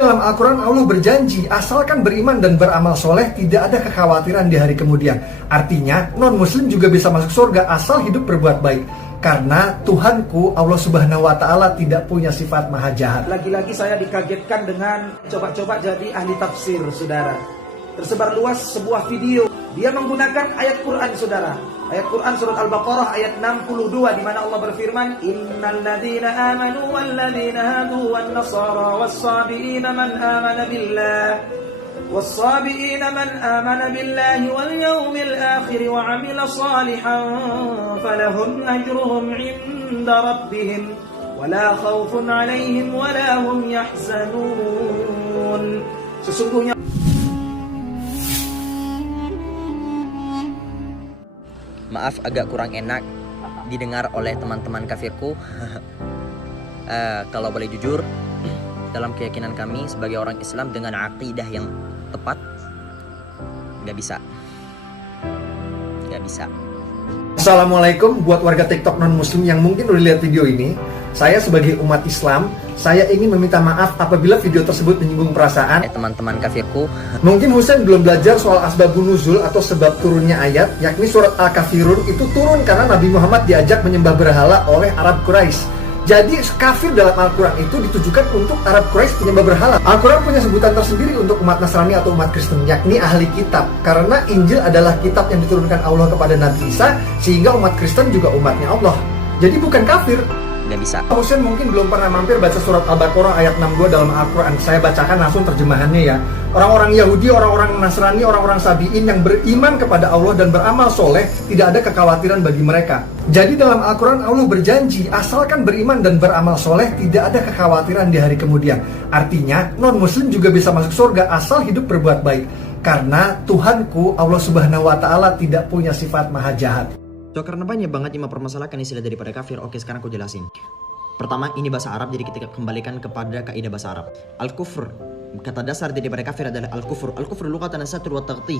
Dalam Al-Quran Allah berjanji, asalkan beriman dan beramal soleh, tidak ada kekhawatiran di hari kemudian. Artinya, non-muslim juga bisa masuk surga asal hidup berbuat baik. Karena Tuhanku, Allah Subhanahu wa Ta'ala, tidak punya sifat maha jahat. Lagi-lagi saya dikagetkan dengan coba-coba jadi ahli tafsir, saudara. Tersebar luas sebuah video. Dia menggunakan ayat Quran, saudara. Ayat Quran surat Al-Baqarah ayat 62 di mana Allah berfirman, "Innal ladzina amanu wal ladzina hadu wan nasara was-sabiina man amana billah was-sabiina man amana billahi wal yawmil akhir wa 'amila shalihan falahum ajruhum 'inda rabbihim wala khaufun 'alaihim wala hum yahzanun." Sesungguhnya maaf agak kurang enak didengar oleh teman-teman kafirku. Kalau boleh jujur, dalam keyakinan kami sebagai orang Islam dengan akidah yang tepat, nggak bisa. Assalamualaikum buat warga TikTok non-muslim yang mungkin udah lihat video ini. Saya sebagai umat Islam, saya ingin meminta maaf apabila video tersebut menyinggung perasaan Teman-teman kafirku, Mungkin Husain belum belajar soal asbabun nuzul atau sebab turunnya ayat, yakni surat Al-Kafirun itu turun karena Nabi Muhammad diajak menyembah berhala oleh Arab Quraisy. Jadi kafir dalam Al-Quran itu ditujukan untuk Arab Quraisy penyembah berhala. Al-Quran punya sebutan tersendiri untuk umat Nasrani atau umat Kristen, yakni ahli kitab. Karena Injil adalah kitab yang diturunkan Allah kepada Nabi Isa, sehingga umat Kristen juga umatnya Allah. Jadi bukan kafir. nggak bisa. Husain mungkin belum pernah mampir baca surat Al-Baqarah ayat 62 dalam Al-Quran. Saya bacakan langsung terjemahannya ya. Orang-orang Yahudi, orang-orang Nasrani, orang-orang Sabi'in yang beriman kepada Allah dan beramal soleh, tidak ada kekhawatiran bagi mereka. Jadi dalam Al-Quran Allah berjanji, asalkan beriman dan beramal soleh, tidak ada kekhawatiran di hari kemudian. Artinya, non-muslim juga bisa masuk surga asal hidup berbuat baik. Karena Tuhanku, Allah Subhanahu wa Ta'ala, tidak punya sifat maha jahat. So, karena banyak banget yang mempermasalahkan istilah daripada kafir. Oke, sekarang aku jelasin. Pertama, ini bahasa Arab, jadi kita kembalikan kepada kaidah bahasa Arab. Al-kufr, kata dasar daripada kafir adalah al-kufr. Al-kufr lughatan as-satr wa taghtih.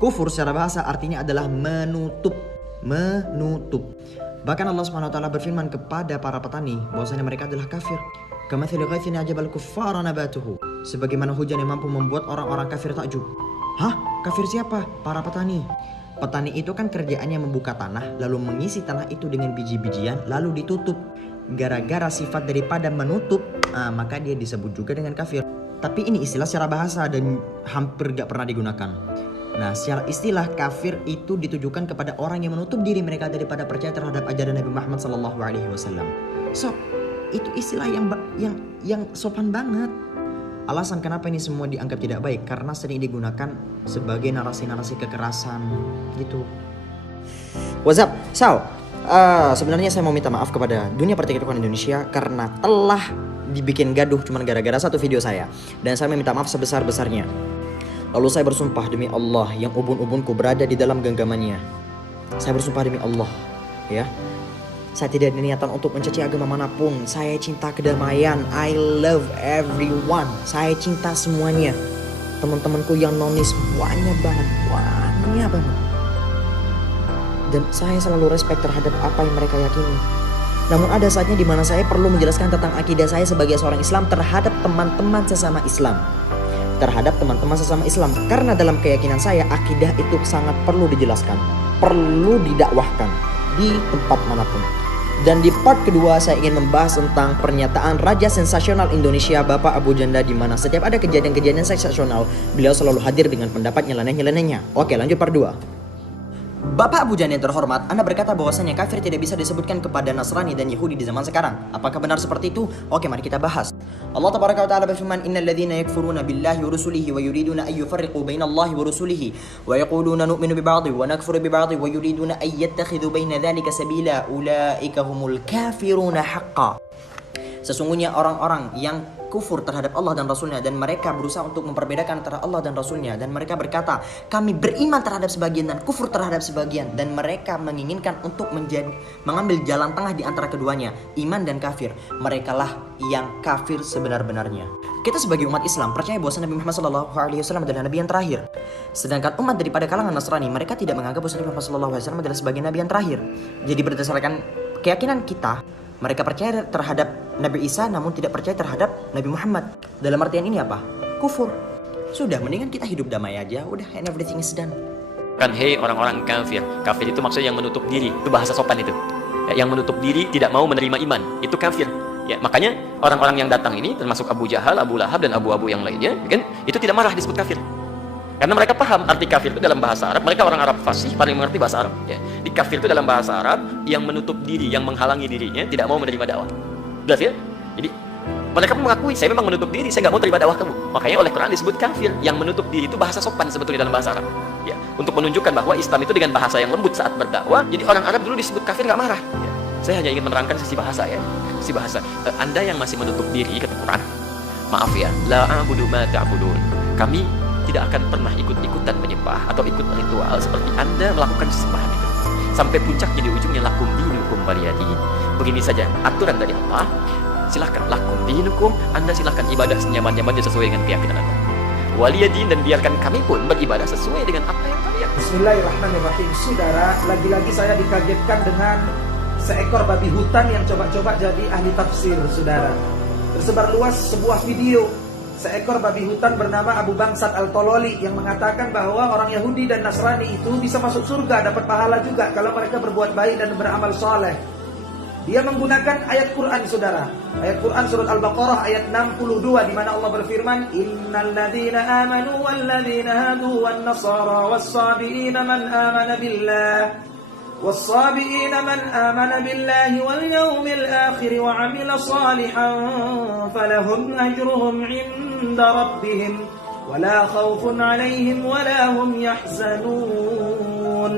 Kufur secara bahasa artinya adalah menutup. Menutup. Bahkan Allah Subhanahu wa Ta'ala berfirman kepada para petani bahwasanya mereka adalah kafir. Kamathali ghaithin ajabal kuffara nabatuhu. Sebagaimana hujan yang mampu membuat orang-orang kafir takjub. Hah? Kafir siapa? Para petani. Petani itu kan kerjaannya membuka tanah, lalu mengisi tanah itu dengan biji-bijian, lalu ditutup. Gara-gara sifat daripada menutup, maka dia disebut juga dengan kafir. Tapi ini istilah secara bahasa dan hampir gak pernah digunakan. Nah, secara istilah kafir itu ditujukan kepada orang yang menutup diri mereka daripada percaya terhadap ajaran Nabi Muhammad SAW. So, itu istilah yang sopan banget. Alasan kenapa ini semua dianggap tidak baik karena sering digunakan sebagai narasi-narasi kekerasan gitu. What's up? So, sebenarnya saya mau minta maaf kepada dunia pertikaian Indonesia karena telah dibikin gaduh cuma gara-gara satu video saya. Dan saya minta maaf sebesar-besarnya. Lalu saya bersumpah demi Allah yang ubun-ubunku berada di dalam genggamannya. Saya bersumpah demi Allah, ya. Saya tidak ada niatan untuk mencaci agama manapun. Saya cinta kedamaian. I love everyone. Saya cinta semuanya. Teman-temanku yang nonis banyak banget. Dan saya selalu respect terhadap apa yang mereka yakini. Namun ada saatnya dimana saya perlu menjelaskan tentang akidah saya sebagai seorang Islam terhadap teman-teman sesama Islam. Karena dalam keyakinan saya akidah itu sangat perlu dijelaskan. Perlu didakwahkan di tempat manapun. Dan di part kedua saya ingin membahas tentang pernyataan Raja Sensasional Indonesia Bapak Abu Janda, di mana setiap ada kejadian-kejadian sensasional beliau selalu hadir dengan pendapat nyeleneh-nyelenehnya. Oke, lanjut part 2. Bapak Abu Janda yang terhormat, Anda berkata bahwasanya kafir tidak bisa disebutkan kepada Nasrani dan Yahudi di zaman sekarang. Apakah benar seperti itu? Oke, mari kita bahas. Allah Tabaraka wa Ta'ala berfirman, "Innal ladzina yakfuruna billahi wa rusulihi wa yuriduna ay yufarriqu bainallahi wa rusulihi wa yaquluna nu'minu bi ba'dhi wa nakfuru bi ba'dhi wa yuriduna ay yattakhidhu baina dzalika sabila ulaika humul kafiruna haqqan." Sesungguhnya orang-orang yang kufur terhadap Allah dan Rasulnya dan mereka berusaha untuk memperbedakan antara Allah dan Rasulnya, dan mereka berkata kami beriman terhadap sebagian dan kufur terhadap sebagian, dan mereka menginginkan untuk mengambil jalan tengah di antara keduanya, iman dan kafir. Merekalah yang kafir sebenar-benarnya. Kita sebagai umat Islam percaya bahwa Nabi Muhammad SAW adalah Nabi yang terakhir. Sedangkan umat daripada kalangan Nasrani, mereka tidak menganggap bahwa Nabi Muhammad SAW adalah sebagai Nabi yang terakhir. Jadi berdasarkan keyakinan kita, Mereka percaya terhadap Nabi Isa namun tidak percaya terhadap Nabi Muhammad. Dalam artian ini apa? Kufur. Sudah, mendingan kita hidup damai aja. Udah, and everything is done. Kan, hei orang-orang kafir. Kafir itu maksudnya yang menutup diri. Itu bahasa sopan itu. Ya, yang menutup diri tidak mau menerima iman. Itu kafir. Ya, makanya orang-orang yang datang ini termasuk Abu Jahal, Abu Lahab dan Abu yang lainnya, kan? Itu tidak marah disebut kafir. Karena mereka paham arti kafir itu dalam bahasa Arab. Mereka orang Arab fasih, paling mengerti bahasa Arab. Ya. Di kafir itu dalam bahasa Arab yang menutup diri, yang menghalangi dirinya, tidak mau menerima dakwah. Jelas ya? Jadi mereka mengakui, saya memang menutup diri, saya nggak mau terima dakwah kamu. Makanya oleh Quran disebut kafir. Yang menutup diri itu bahasa sopan sebetulnya dalam bahasa Arab. Ya. Untuk menunjukkan bahwa Islam itu dengan bahasa yang lembut saat berdakwah. Jadi orang Arab dulu disebut kafir nggak marah. Ya. Saya hanya ingin menerangkan sisi bahasa ya. Sisi bahasa. Anda yang masih menutup diri, kata Quran, maaf ya, la a'budu ma ta'budun. Kami tidak akan pernah ikut-ikutan menyembah atau ikut ritual seperti Anda melakukan sesembahan itu. Sampai puncaknya di ujungnya lakum dinukum waliyadin. Begini saja aturan dari Allah. Silahkan lakum dinukum, Anda silahkan ibadah senyaman-nyamannya sesuai dengan keyakinan Anda. Waliyadin, dan biarkan kami pun beribadah sesuai dengan apa yang kalian. Bismillahirrahmanirrahim. Saudara, lagi-lagi saya dikagetkan dengan seekor babi hutan yang coba-coba jadi ahli tafsir, saudara. Tersebar luas sebuah video seekor babi hutan bernama Abu Bangsat Al-Tololi yang mengatakan bahwa orang Yahudi dan Nasrani itu bisa masuk surga, dapat pahala juga kalau mereka berbuat baik dan beramal soleh. Dia menggunakan ayat Quran, saudara. Ayat Quran surat Al-Baqarah ayat 62 di mana Allah berfirman, "Innal ladzina amanu wal ladzina hadu wan nasara was-sabiina man amana billah والصابئين من آمن بالله واليوم الآخر وعمل صالحا فلهم أجرهم عند ربهم ولا خوف عليهم ولا هم يحزنون.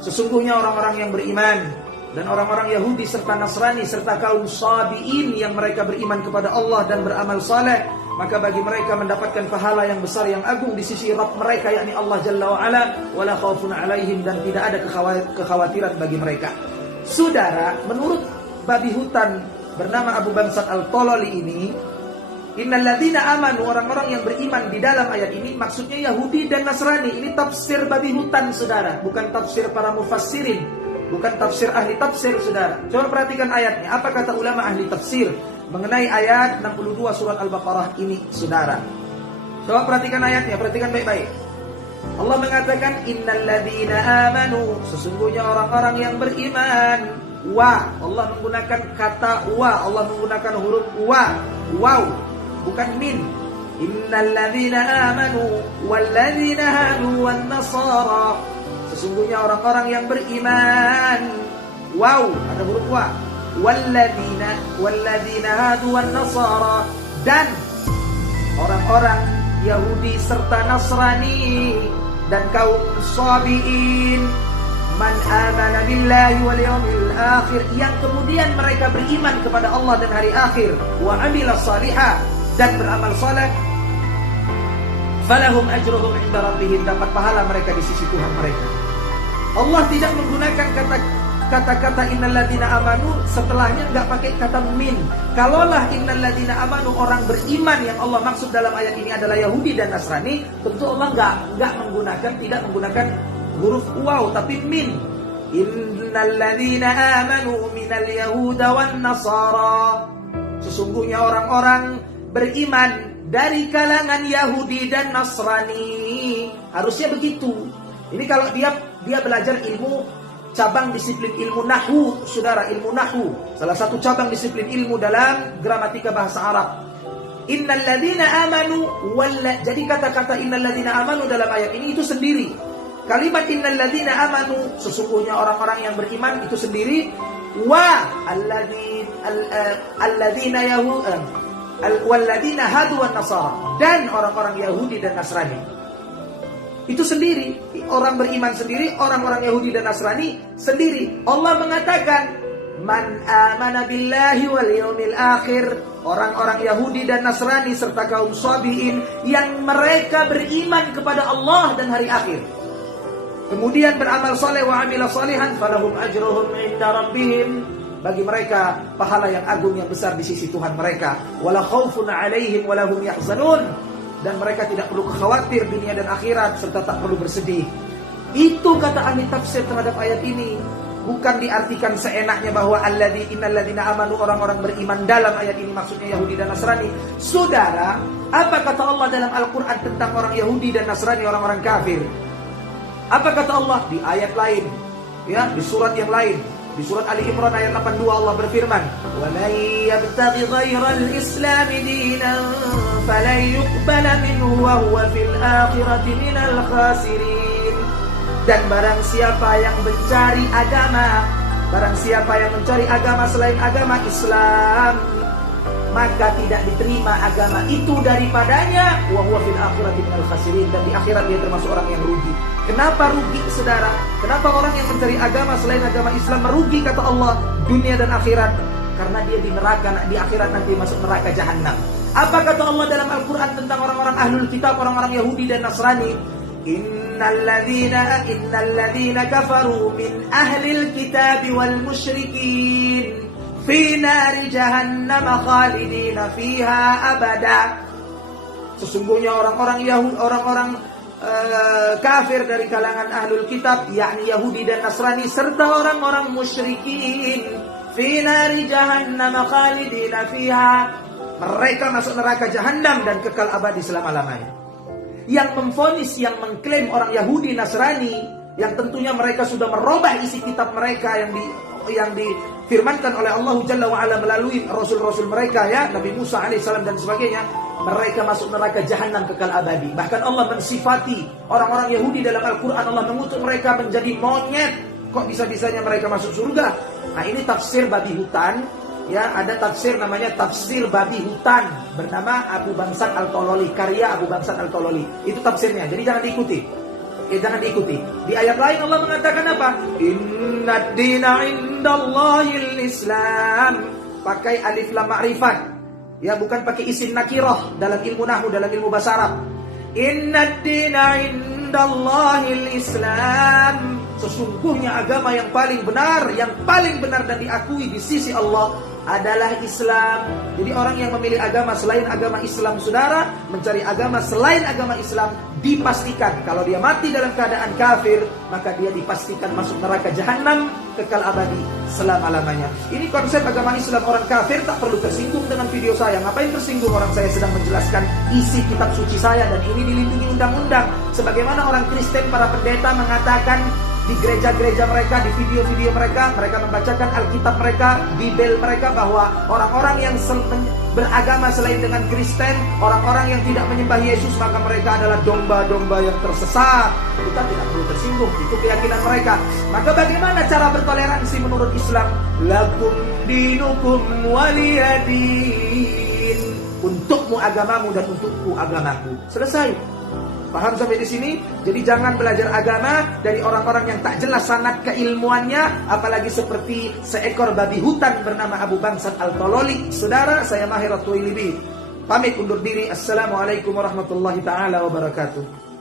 Sesungguhnya orang-orang yang beriman dan orang-orang Yahudi serta Nasrani serta kaum Sabi'in yang mereka beriman kepada Allah dan beramal saleh, maka bagi mereka mendapatkan pahala yang besar yang agung di sisi Rabb mereka, yakni Allah Jalla wa Ala, wala khaufun alaihim, dan tidak ada kekhawatiran bagi mereka. Saudara, menurut babi hutan bernama Abu Bangsat Al-Tololi ini, innal ladzina amanu, orang-orang yang beriman di dalam ayat ini maksudnya Yahudi dan Nasrani. Ini tafsir babi hutan, saudara, bukan tafsir para mufassirin, bukan tafsir ahli tafsir, saudara. Coba perhatikan ayatnya. Apa kata ulama ahli tafsir mengenai ayat 62 surat Al-Baqarah ini, saudara? Coba perhatikan ayatnya, perhatikan baik-baik. Allah mengatakan innal ladzina amanu, sesungguhnya orang-orang yang beriman. Wa, Allah menggunakan kata wa, Allah menggunakan huruf wa, wow, bukan min. Innal ladzina amanu wal ladzina hadu wan nasara, sesungguhnya orang-orang yang beriman. Wow, ada huruf wa. Walladzina hadu wan nasara, dan orang-orang Yahudi serta Nasrani dan kaum Sabi'in, man amana billahi wal yawmil akhir, yang kemudian mereka beriman kepada Allah dan hari akhir, wa amila salihah, dan beramal saleh, falahum ajruhum inda rabbihim, dapat pahala mereka di sisi Tuhan mereka. Allah tidak menggunakan kata-kata innalladzina amanu, setelahnya enggak pakai kata min. Kalaulah innalladzina amanu orang beriman yang Allah maksud dalam ayat ini adalah Yahudi dan Nasrani, tentu Allah tidak menggunakan huruf waw tapi min. Innalladzina amanu minal yahuda wan nasara, sesungguhnya orang-orang beriman dari kalangan Yahudi dan Nasrani. Harusnya begitu. Ini kalau dia belajar ilmu cabang disiplin ilmu nahwu, saudara, ilmu nahwu, salah satu cabang disiplin ilmu dalam gramatika bahasa Arab. Innal ladzina amanu jadi kata-kata innal ladzina amanu dalam ayat ini itu sendiri. Kalimat innal ladzina amanu, sesungguhnya orang-orang yang beriman, itu sendiri. Wa alladzina walladzina hadu wan nasara, dan orang-orang Yahudi dan Nasrani. Itu sendiri, orang beriman sendiri, orang-orang Yahudi dan Nasrani sendiri. Allah mengatakan man amana billahi wal yawmil akhir, orang-orang Yahudi dan Nasrani serta kaum Sabi'in yang mereka beriman kepada Allah dan hari akhir, kemudian beramal saleh wa amila salihan, falahum ajruhum inda rabbihim, bagi mereka pahala yang agung yang besar di sisi Tuhan mereka. Wala khaufun alaihim wala hum yahzanun, dan mereka tidak perlu khawatir dunia dan akhirat serta tak perlu bersedih. Itu kata ahli tafsir terhadap ayat ini. bukan diartikan seenaknya bahwa innalladzina amanu, orang-orang beriman dalam ayat ini maksudnya Yahudi dan Nasrani. Saudara, apa kata Allah dalam Al-Quran tentang orang Yahudi dan Nasrani, orang-orang kafir? Apa kata Allah di ayat lain? Ya, di surat yang lain. Di surat Ali Imran ayat 82 Allah berfirman, "Wa may yabtaghi ghairal Islam dinan falan yuqbala minhu wa huwa fil akhirati minal khasirin." Dan barang siapa yang mencari agama selain agama Islam, maka tidak diterima agama itu daripadanya, wa huwa fil akhirati minal khasirin, dan di akhirat dia termasuk orang yang rugi. Kenapa rugi, saudara? Kenapa orang yang mencari agama selain agama Islam merugi kata Allah dunia dan akhirat? Karena dia di neraka, di akhirat nanti masuk neraka jahanam. Apa kata Allah dalam Al-Quran tentang orang-orang ahlul kitab, orang-orang Yahudi dan Nasrani? Innalladzina kafaru min ahlil kitab wal musyrikin fi nari jahannam khalidina fiha abada. Sesungguhnya orang-orang Yahudi, orang-orang kafir dari kalangan ahlul kitab, yakni Yahudi dan Nasrani, serta orang-orang musyrikin, fi nari jahannam khalidina fiha, mereka masuk neraka jahanam dan kekal abadi selama-lamanya. Yang memvonis, yang mengklaim orang Yahudi Nasrani, yang tentunya mereka sudah merubah isi kitab mereka yang difirmankan oleh Allah Jalla wa Ala melalui rasul-rasul mereka, ya, Nabi Musa alaihissalam dan sebagainya, mereka masuk neraka jahanam kekal abadi. Bahkan Allah mensifati orang-orang Yahudi dalam Al-Quran, Allah mengutuk mereka menjadi monyet. Kok bisa-bisanya mereka masuk surga? Nah, ini tafsir babi hutan. Ya, ada tafsir namanya tafsir babi hutan bernama Abu Bangsat Al-Tololi, karya Abu Bangsat Al-Tololi. Itu tafsirnya. Jadi jangan diikuti. Jangan diikuti. Di ayat lain Allah mengatakan apa? Innad dina indallahil Islam. Pakai alif lam ma'rifat. Ya, bukan pakai isim nakirah dalam ilmu nahwu, dalam ilmu bahasa Arab. Innad dina indallahil Islam. Sesungguhnya agama yang paling benar dan diakui di sisi Allah adalah Islam. Jadi orang yang memilih agama selain agama Islam, saudara, mencari agama selain agama Islam, dipastikan kalau dia mati dalam keadaan kafir, maka dia dipastikan masuk neraka jahanam kekal abadi selama-lamanya. Ini konsep agama Islam. Orang kafir tak perlu tersinggung dengan video saya. Ngapain tersinggung, orang saya sedang menjelaskan isi kitab suci saya, dan ini dilindungi undang-undang. Sebagaimana orang Kristen, para pendeta mengatakan di gereja-gereja mereka, di video-video mereka membacakan Alkitab mereka, Bibel mereka, bahwa orang-orang yang beragama selain dengan Kristen, orang-orang yang tidak menyembah Yesus, maka mereka adalah domba-domba yang tersesat. Kita tidak perlu tersinggung, itu keyakinan mereka. Maka bagaimana cara bertoleransi menurut Islam? Lakum dinukum waliyadin. Untukmu agamamu dan untukku agamaku. Selesai. Paham sampai di sini? Jadi jangan belajar agama dari orang-orang yang tak jelas sanad keilmuannya, apalagi seperti seekor babi hutan bernama Abu Bangsat Al-Tololi. Saudara, saya Mahir At-Tuwailibi pamit undur diri. Assalamualaikum warahmatullahi taala wabarakatuh.